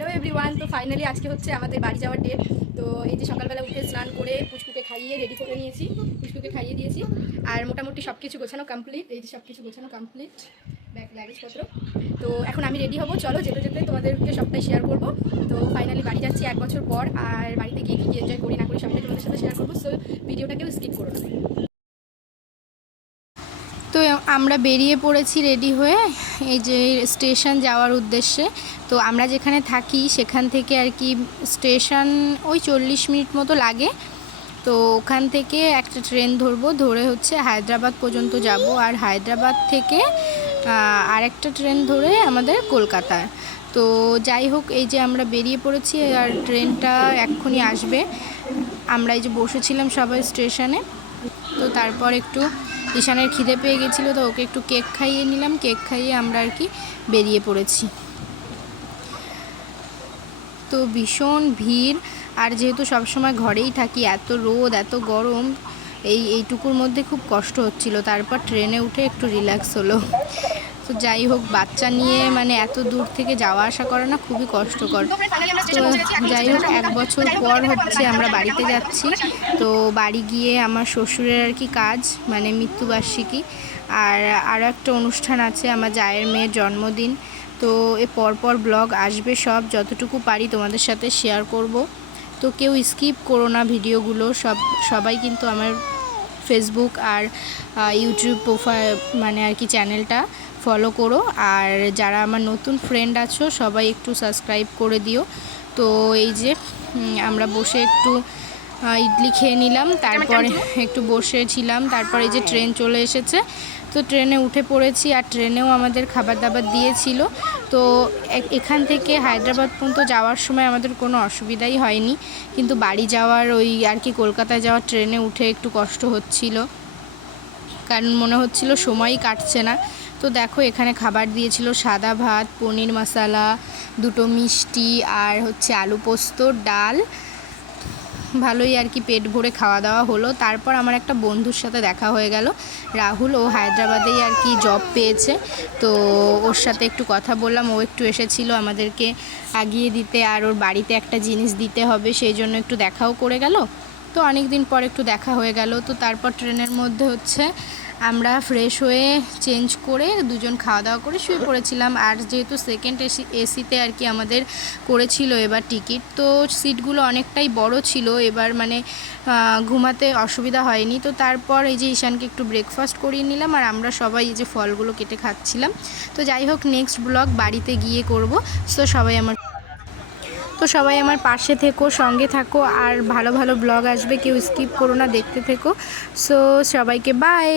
Hello everyone, তো finally আজকে হচ্ছে আমাদের বাড়ি যাওয়ার ডেট। তো এই যে সকালবেলা উঠে স্নান করে পুচকুকে খাইয়ে রেডি করে নিয়েছি, পুচকুকে খাইয়ে দিয়েছি, আর মোটামুটি সব কিছু গোছানো কমপ্লিট। এই যে সব কিছু গোছানো কমপ্লিট, ব্যাগ লাগেজপত্র। তো এখন আমি রেডি হব, চলো যেতে যেতে তোমাদেরকে সবটাই শেয়ার করবো। তো ফাইনালি বাড়ি যাচ্ছি 1 বছর পর, আর বাড়িতে গিয়ে কী এনজয় করি না করি সবটাই তোমাদের সাথে শেয়ার করবো। সো ভিডিওটাকেও স্কিপ করো না। তো আমরা বেরিয়ে পড়েছি রেডি হয়ে এই যে স্টেশন যাওয়ার উদ্দেশ্যে। তো আমরা যেখানে থাকি সেখান থেকে আর কি স্টেশন ওই 40 মিনিট মতো লাগে। তো ওখান থেকে একটা ট্রেন ধরবো, ধরে হচ্ছে হায়দ্রাবাদ পর্যন্ত যাব, আর হায়দ্রাবাদ থেকে আরেকটা ট্রেন ধরে আমাদের কলকাতায়। তো যাই হোক, এই যে আমরা বেরিয়ে পড়েছি আর ট্রেনটা এক্ষুনি আসবে। আমরা এই যে বসেছিলাম সবাই স্টেশনে। তো তারপর একটু ঈশানের খিদে পেয়ে গেছিলো, তো ওকে একটু কেক খাইয়ে নিলাম। কেক খাইয়ে আমরা আর কি বেরিয়ে পড়েছি। তো ভীষণ ভিড়, আর যেহেতু সবসময় ঘরেই থাকি, এত রোদ এত গরম, এইটুকুর মধ্যে খুব কষ্ট হচ্ছিল। তারপর ট্রেনে উঠে একটু রিল্যাক্স হলো। তো যাই হোক, বাচ্চা নিয়ে মানে এত দূর থেকে যাওয়া আসা করা না খুবই কষ্টকর। তো যাই হোক, 1 বছর পর হচ্ছে আমরা বাড়িতে যাচ্ছি। তো বাড়ি গিয়ে আমার শ্বশুরের আর কি কাজ, মানে মৃত্যুবার্ষিকী, আর আরও একটা অনুষ্ঠান আছে, আমার জায়ের মেয়ের জন্মদিন। তো এ পরপর ব্লগ আসবে, সব যতটুকু পারি তোমাদের সাথে শেয়ার করব। তো কেউ স্কিপ করো না ভিডিওগুলো, সবাই কিন্তু আমার ফেসবুক আর ইউটিউব প্রোফাইল মানে আর কি চ্যানেলটা ফলো করো, আর যারা আমার নতুন ফ্রেন্ড আছো সবাই একটু সাবস্ক্রাইব করে দিও। তো এই যে আমরা বসে একটু ইডলি খেয়ে নিলাম, তারপরে একটু বসেছিলাম, তারপরে এই যে ট্রেন চলে এসেছে। তো ট্রেনে উঠে পড়েছি, আর ট্রেনেও আমাদের খাবার দাবার দিয়েছিল। তো এখান থেকে হায়দ্রাবাদ পর্যন্ত যাওয়ার সময় আমাদের কোনো অসুবিধাই হয়নি, কিন্তু বাড়ি যাওয়ার ওই আর কি কলকাতায় যাওয়ার ট্রেনে উঠে একটু কষ্ট হচ্ছিল, কারণ মনে হচ্ছিল সময়ই কাটছে না। তো দেখো, এখানে খাবার দিয়েছিল সাদা ভাত, পনির মশলা, 2টো মিষ্টি, আর হচ্ছে আলু পোস্ত, ডাল। ভালোই আর কি পেট ভরে খাওয়া দাওয়া হলো। তারপর আমার একটা বন্ধুর সাথে দেখা হয়ে গেল, রাহুল। ও হায়দ্রাবাদেই আর কি জব পেয়েছে। তো ওর সাথে একটু কথা বললাম, ও একটু এসেছিল আমাদেরকে আগিয়ে দিতে, আর ওর বাড়িতে একটা জিনিস দিতে হবে, সেই জন্য একটু দেখাও করে গেল। তো অনেক দিন পর একটু দেখা হয়ে গেল। তো তারপর ট্রেনের মধ্যে হচ্ছে আমরা ফ্রেশ হয়ে চেঞ্জ করে দুজন খাওয়া দাওয়া করে শুয়ে পড়েছিলাম। আর যেহেতু সেকেন্ড এসিতে আর কি আমাদের করেছিল এবার টিকিট, তো সিটগুলো অনেকটাই বড় ছিল, এবার মানে ঘুমাতে অসুবিধা হয়নি। তো তারপর এই যে ঈশানকে একটু ব্রেকফাস্ট করিয়ে নিলাম, আর আমরা সবাই এই যে ফলগুলো কেটে খাচ্ছিলাম। তো যাই হোক, নেক্সট ব্লগ বাড়িতে গিয়ে করব। তো সবাই আমার পাশে থেকো, সঙ্গে থাকো, আর ভালো ভালো ব্লগ আসবে, কেউ স্কিপ করো না, দেখতে থেকো। সো সবাইকে বাই।